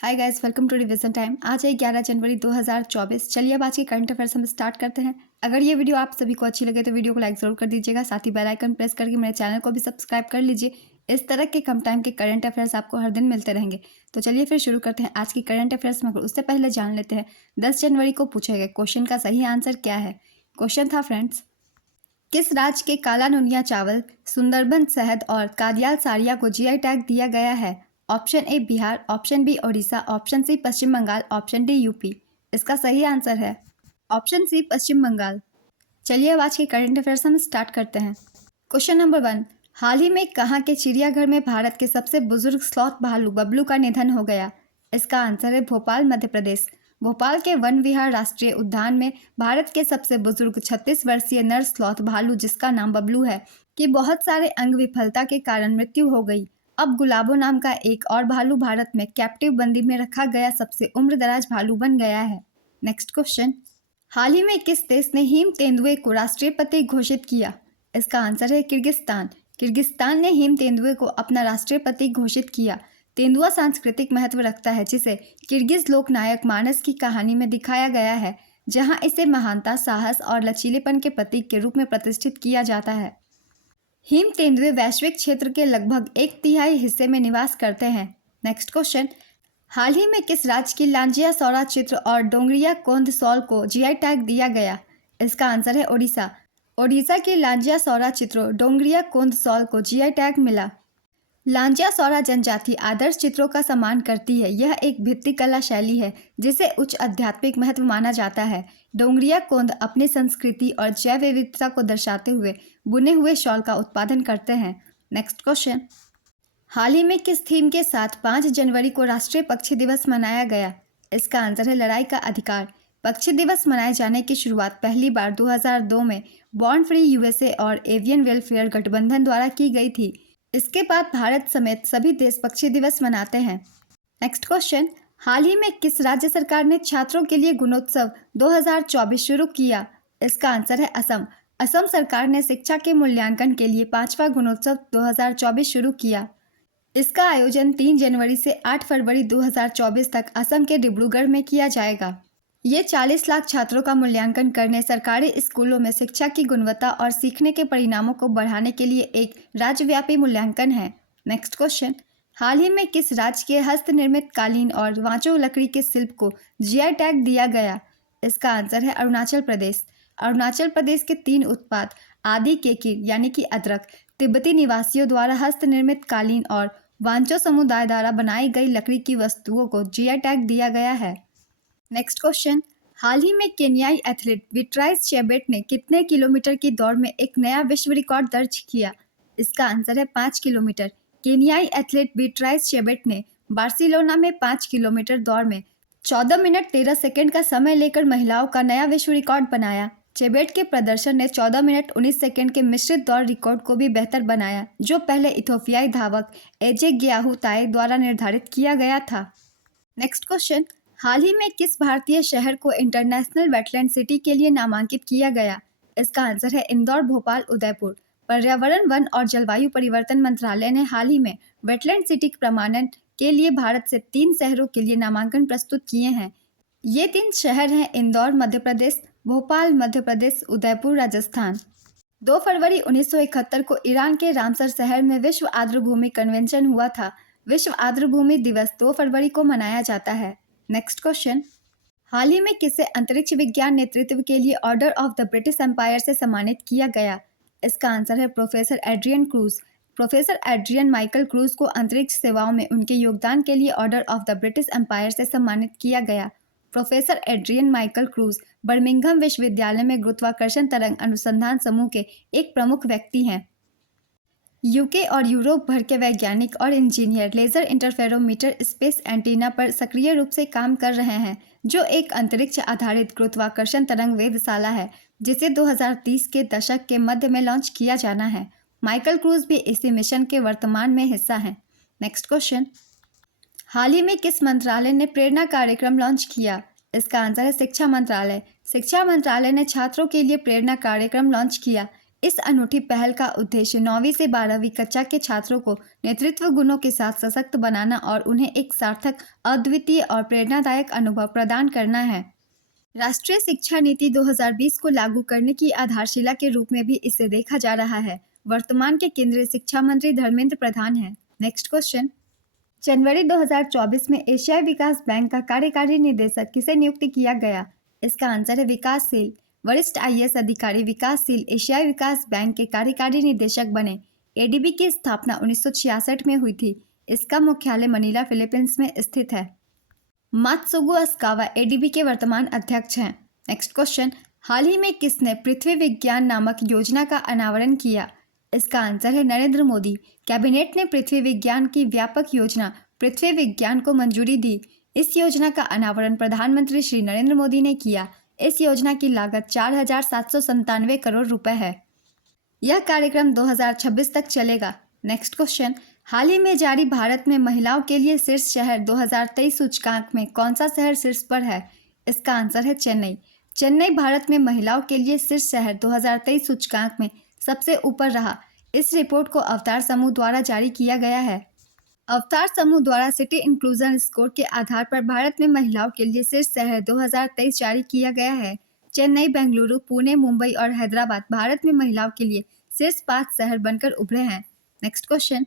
Hi guys, welcome to revision time. आज है 11 जनवरी 2024। चलिए अब आज के करंट अफेयर्स हम स्टार्ट करते हैं। अगर ये वीडियो आप सभी को अच्छी लगे तो वीडियो को लाइक जरूर कर दीजिएगा। साथ ही बेल आइकन प्रेस करके मेरे चैनल को भी सब्सक्राइब कर लीजिए। इस तरह के कम टाइम के करंट अफेयर्स आपको हर दिन मिलते रहेंगे। तो चलिए फिर शुरू करते हैं आज की करंट अफेयर्स, मगर उससे पहले जान लेते हैं 10 जनवरी को पूछे गए क्वेश्चन का सही आंसर क्या है। क्वेश्चन था फ्रेंड्स, किस राज्य के काला नुनिया चावल, सुंदरबन शहद और कादियाल साड़िया को जीआई टैग दिया गया है। Option A Bihar, option B Odisha, option C Paschim Bangal, option D UP. इसका सही आंसर है ऑप्शन सी पश्चिम बंगाल। चलिए अब आज के करंट अफेयर्स हम स्टार्ट करते हैं। क्वेश्चन नंबर 1, हाल ही में कहाँ के चिड़ियाघर में भारत के सबसे बुजुर्ग स्लॉथ भालू बबलू का निधन हो गया। इसका आंसर है भोपाल, मध्य प्रदेश। भोपाल के वन विहार राष्ट्रीय उद्यान में भारत के सबसे बुजुर्ग 36 वर्षीय नर स्लॉथ भालू, जिसका नाम बबलू है, की बहुत सारे अंग विफलता के कारण मृत्यु हो गई। अब गुलाबो नाम का एक और भालू भारत में कैप्टिव बंदी में रखा गया सबसे उम्रदराज भालू बन गया है। नेक्स्ट क्वेश्चन, हाल ही में किस देश ने हिम तेंदुए को राष्ट्रीय घोषित किया। इसका आंसर है किर्गिस्तान। किर्गिस्तान ने हिम तेंदुए को अपना राष्ट्रीय प्रतीक घोषित किया। तेंदुआ सांस्कृतिक महत्व रखता है, जिसे किर्गिज लोकनायक मानस की कहानी में दिखाया गया है, जहां इसे महानता, साहस और लचीलेपन के प्रतीक के रूप में प्रतिष्ठित किया जाता है। हिम तेंदुए वैश्विक क्षेत्र के लगभग 1/3 हिस्से में निवास करते हैं। नेक्स्ट क्वेश्चन, हाल ही में किस राज्य की लांजिया सौरा चित्र और डोंगरिया कोंद सॉल को जीआई टैग दिया गया। इसका आंसर है ओडिशा। ओडिशा की लांजिया सौरा चित्रों डोंगरिया कोंद सॉल को जीआई टैग मिला। लांजिया सौरा जनजाति आदर्श चित्रों का सम्मान करती है। यह एक भित्तिकला शैली है जिसे उच्च आध्यात्मिक महत्व माना जाता है। डोंगरिया कोंद अपनी संस्कृति और जैव विविधता को दर्शाते हुए बुने हुए शॉल का उत्पादन करते हैं। नेक्स्ट क्वेश्चन, हाल ही में किस थीम के साथ 5 जनवरी को राष्ट्रीय पक्षी दिवस मनाया गया। इसका आंसर है लड़ाई का अधिकार। पक्षी दिवस मनाए जाने की शुरुआत पहली बार 2002 में बॉर्न फ्री यूएसए और एवियन वेलफेयर गठबंधन द्वारा की गई थी। इसके बाद भारत समेत सभी देश पक्षी दिवस मनाते हैं। नेक्स्ट क्वेश्चन, हाल ही में किस राज्य सरकार ने छात्रों के लिए गुणोत्सव 2024 शुरू किया। इसका आंसर है असम। असम सरकार ने शिक्षा के मूल्यांकन के लिए 5वां गुणोत्सव 2024 शुरू किया। इसका आयोजन 3 जनवरी से 8 फरवरी 2024 तक असम के डिब्रूगढ़ में किया जाएगा। ये 40 लाख छात्रों का मूल्यांकन करने, सरकारी स्कूलों में शिक्षा की गुणवत्ता और सीखने के परिणामों को बढ़ाने के लिए एक राज्यव्यापी मूल्यांकन है। नेक्स्ट क्वेश्चन, हाल ही में किस राज्य के हस्तनिर्मित कालीन और वांचो लकड़ी के शिल्प को जीआई टैग दिया गया। इसका आंसर है अरुणाचल प्रदेश। अरुणाचल प्रदेश के 3 उत्पाद आदि केकिर यानी कि अदरक, तिब्बती निवासियों द्वारा हस्तनिर्मित कालीन और वांचो समुदाय द्वारा बनाई गई लकड़ी की वस्तुओं को जीआई टैग दिया गया है। नेक्स्ट क्वेश्चन, हाल ही में केन्याई एथलीट बीट्राइस चेबेट ने कितने किलोमीटर की दौड़ में एक नया विश्व रिकॉर्ड दर्ज किया। इसका आंसर है 5 किलोमीटर। केन्याई एथलीट बीट्राइस चेबेट ने बार्सिलोना में 5 किलोमीटर दौड़ में 14 मिनट 13 सेकंड का समय लेकर महिलाओं का नया विश्व रिकॉर्ड बनाया। चेबेट के प्रदर्शन ने 14 मिनट 19 सेकंड के मिश्रित दौड़ रिकॉर्ड को भी बेहतर बनाया, जो पहले इथोपियाई धावक एजे ग्याहू ताए द्वारा निर्धारित किया गया था। नेक्स्ट क्वेश्चन, हाल ही में किस भारतीय शहर को इंटरनेशनल वेटलैंड सिटी के लिए नामांकित किया गया। इसका आंसर है इंदौर, भोपाल, उदयपुर। पर्यावरण, वन और जलवायु परिवर्तन मंत्रालय ने हाल ही में वेटलैंड सिटी प्रमाणन के लिए भारत से 3 शहरों के लिए नामांकन प्रस्तुत किए हैं। ये 3 शहर हैं इंदौर मध्य प्रदेश, भोपाल मध्य प्रदेश, उदयपुर राजस्थान। 2 फरवरी 1971 को ईरान के रामसर शहर में विश्व आर्द्रभूमि कन्वेंशन हुआ था। विश्व आर्द्रभूमि दिवस 2 फरवरी को मनाया जाता है। नेक्स्ट क्वेश्चन, हाल ही में किसे अंतरिक्ष विज्ञान नेतृत्व के लिए order of the British Empire से सम्मानित किया गया। इसका आंसर है professor Adrian Cruise. Professor Adrian Michael Cruise को अंतरिक्ष सेवाओं में उनके योगदान के लिए order of the British Empire से सम्मानित किया गया। Professor Adrian Michael Cruise Birmingham विश्वविद्यालय में गुरुत्वाकर्षण तरंग अनुसंधान समूह के एक प्रमुख व्यक्ति हैं। यूके और यूरोप भर के वैज्ञानिक और engineer laser interferometer space antenna पर सक्रिय रूप से काम कर रहे हैं, जो एक अंतरिक्ष आधारित गुरुत्वाकर्षण तरंग वेधशाला है, जिसे 2030 के दशक के मध्य में लॉन्च किया जाना है। माइकल क्रूज भी इसी मिशन के वर्तमान में हिस्सा हैं। नेक्स्ट क्वेश्चन, हाल ही में किस मंत्रालय ने प्रेरणा कार्यक्रम लॉन्च किया। इसका आंसर है शिक्षा मंत्रालय। शिक्षा मंत्रालय ने छात्रों के लिए प्रेरणा कार्यक्रम लॉन्च किया। इस अनूठी पहल का उद्देश्य 9वीं से 12वीं कक्षा के छात्रों को नेतृत्व गुणों के साथ सशक्त बनाना और उन्हें एक सार्थक, अद्वितीय और प्रेरणादायक अनुभव प्रदान करना है। राष्ट्रीय शिक्षा नीति 2020 को लागू करने की आधारशिला के रूप में भी इसे देखा जा रहा है। वर्तमान के केंद्रीय शिक्षा मंत्री धर्मेंद्र प्रधान हैं। नेक्स्ट क्वेश्चन, जनवरी 2024 में एशियाई विकास बैंक का कार्यकारी निदेशक किसे नियुक्त किया गया? इसका आंसर है विकासशील। वरिष्ठ आईएएस अधिकारी विकासशील एशियाई विकास बैंक के कार्यकारी निदेशक बने। एडीबी की स्थापना 1966 में हुई थी। इसका मुख्यालय मनीला, फिलीपींस में स्थित है। मात्सुगु अस्कावा एडीबी के वर्तमान अध्यक्ष हैं। नेक्स्ट क्वेश्चन, हाल ही में किसने पृथ्वी विज्ञान नामक योजना का अनावरण किया? इसका आंसर है नरेंद्र मोदी। कैबिनेट ने पृथ्वी विज्ञान की व्यापक योजना पृथ्वी विज्ञान को मंजूरी दी। इस योजना का अनावरण प्रधानमंत्री श्री नरेंद्र मोदी ने किया। इस योजना की लागत 4,797 करोड़ रुपए है। यह कार्यक्रम 2026 तक चलेगा। नेक्स्ट क्वेश्चन, हाल ही में जारी भारत में महिलाओं के लिए शीर्ष शहर 2023 सूचकांक में कौन सा शहर शीर्ष पर है? इसका आंसर है चेन्नई। चेन्नई भारत में महिलाओं के लिए शीर्ष शहर 2023 सूचकांक में सबसे ऊपर रहा। इस रिपोर्ट को अवतार समूह द्वारा जारी किया गया है। अवतार समूह द्वारा सिटी इंक्लूजन स्कोर के आधार पर भारत में महिलाओं के लिए शीर्ष शहर 2023 जारी किया गया है। चेन्नई, बेंगलुरु, पुणे, मुंबई और हैदराबाद भारत में महिलाओं के लिए शीर्ष 5 शहर बनकर उभरे हैं। नेक्स्ट क्वेश्चन,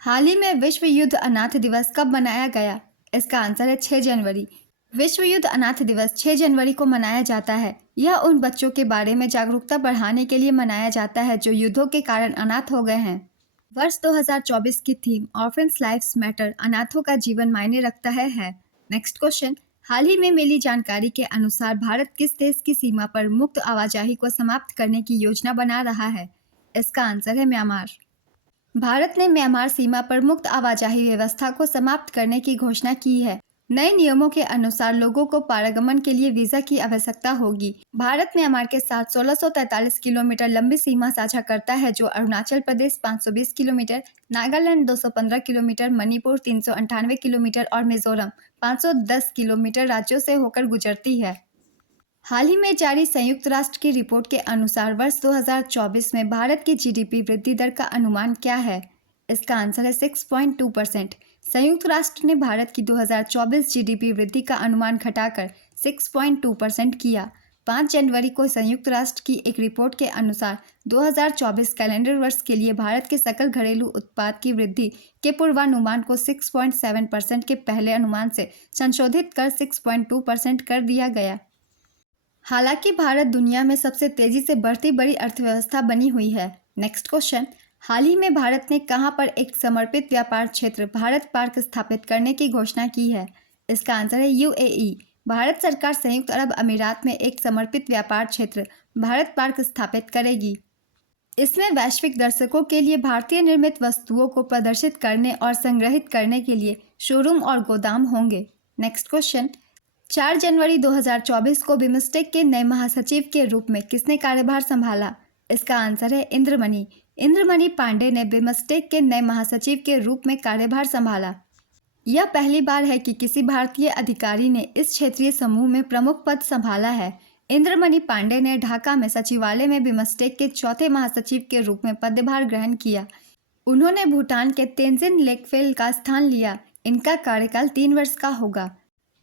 हाल ही में विश्व युद्ध अनाथ दिवस कब मनाया गया? इसका आंसर है 6 जनवरी। विश्व युद्ध अनाथ दिवस 6 जनवरी को मनाया जाता है। यह उन बच्चों के बारे में जागरूकता बढ़ाने के लिए मनाया जाता है जो युद्धों के कारण अनाथ हो गए हैं। वर्ष 2024 की थीम ऑर्फन्स लाइव्स मैटर, अनाथों का जीवन मायने रखता है। नेक्स्ट क्वेश्चन, हाल ही में मिली जानकारी के अनुसार भारत किस देश की सीमा पर मुक्त आवाजाही को समाप्त करने की योजना बना रहा है? इसका आंसर है म्यांमार। भारत ने म्यांमार सीमा पर मुक्त आवाजाही व्यवस्था को समाप्त करने की घोषणा की है। नए नियमों के अनुसार लोगों को पारगमन के लिए वीजा की आवश्यकता होगी। भारत म्यांमार के साथ 1643 किलोमीटर लंबी सीमा साझा करता है, जो Arunachal Pradesh 520 kilometre, Nagaland 215 kilometre, Manipur 398 kilometre और मिजोरम 510 किलोमीटर राज्यों से होकर गुजरती है। हाल ही में जारी संयुक्त राष्ट्र की रिपोर्ट के अनुसार वर्ष 2024 में भारत की जीडीपी वृद्धि दर का अनुमान क्या है? इसका आंसर है 6.2%। संयुक्त राष्ट्र ने भारत की 2024 जीडीपी वृद्धि का अनुमान घटाकर 6.2% किया। 5 जनवरी को संयुक्त राष्ट्र की एक रिपोर्ट के अनुसार 2024 कैलेंडर वर्ष के लिए भारत के सकल घरेलू उत्पाद की वृद्धि के पूर्वानुमान को 6.7% के पहले अनुमान से संशोधित कर 6.2% कर दिया गया। हालांकि भारत दुनिया में सबसे तेजी से बढ़ती बड़ी अर्थव्यवस्था बनी हुई है। नेक्स्ट क्वेश्चन, हाल ही में भारत ने कहां पर एक समर्पित व्यापार क्षेत्र भारत पार्क स्थापित करने की घोषणा की है? इसका आंसर है यूएई। भारत सरकार संयुक्त अरब अमीरात में एक समर्पित व्यापार क्षेत्र भारत पार्क स्थापित करेगी। इसमें वैश्विक दर्शकों के लिए भारतीय निर्मित वस्तुओं को प्रदर्शित करने और संग्रहित करने के लिए शोरूम और गोदाम होंगे। नेक्स्ट क्वेश्चन, 4 जनवरी 2024 को बिम्स्टेक के नए महासचिव के रूप में किसने कार्यभार संभाला? इसका आंसर है इंद्रमणि पांडे ने बिम्स्टेक के नए महासचिव के रूप में कार्यभार संभाला। यह पहली बार है कि किसी भारतीय अधिकारी ने इस क्षेत्रीय समूह में प्रमुख पद संभाला है। इंद्रमणि पांडे ने ढाका में सचिवालय में बिम्स्टेक के चौथे महासचिव के रूप में पदभार ग्रहण किया। उन्होंने भूटान के तेंजिन लेकफेल का स्थान लिया। इनका कार्यकाल 3 वर्ष का होगा।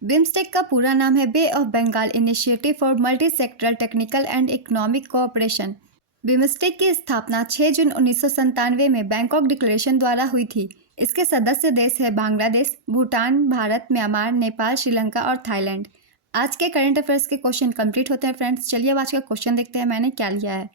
बिम्स्टेक का पूरा नाम है Bay of Bengal initiative for multi sectoral technical and economic cooperation. BIMSTEC की स्थापना 6 जून 1997 में बैंकॉक डिक्लेरेशन द्वारा हुई थी। इसके सदस्य देश है बांग्लादेश, भूटान, भारत, म्यांमार, नेपाल, श्रीलंका और थाईलैंड। आज के करंट अफेयर्स के क्वेश्चन कंप्लीट होते हैं फ्रेंड्स। चलिए अब आज का क्वेश्चन देखते हैं मैंने क्या लिया है।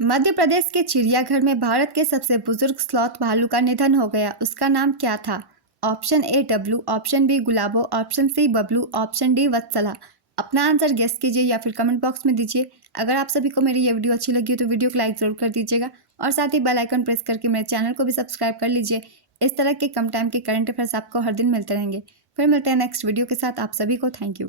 मध्य प्रदेश के चिड़ियाघर में भारत के सबसे बुजुर्ग स्लॉथ भालू का निधन हो गया। उसका नाम क्या था? Option A Dablu, option B Gulabo, option C Bablu, option D Vatsala. अपना आंसर गेस कीजिए या फिर कमेंट बॉक्स में दीजिए। अगर आप सभी को मेरी ये वीडियो अच्छी लगी हो तो वीडियो को लाइक ज़रूर कर दीजिएगा और साथ ही बेल आइकन प्रेस करके मेरे चैनल को भी सब्सक्राइब कर लीजिए। इस तरह के कम टाइम के करंट अफेयर्स आपको हर दिन मिलते रहेंगे। फिर मिलते हैं नेक्स्ट वीडियो के साथ। आप सभी को थैंक यू।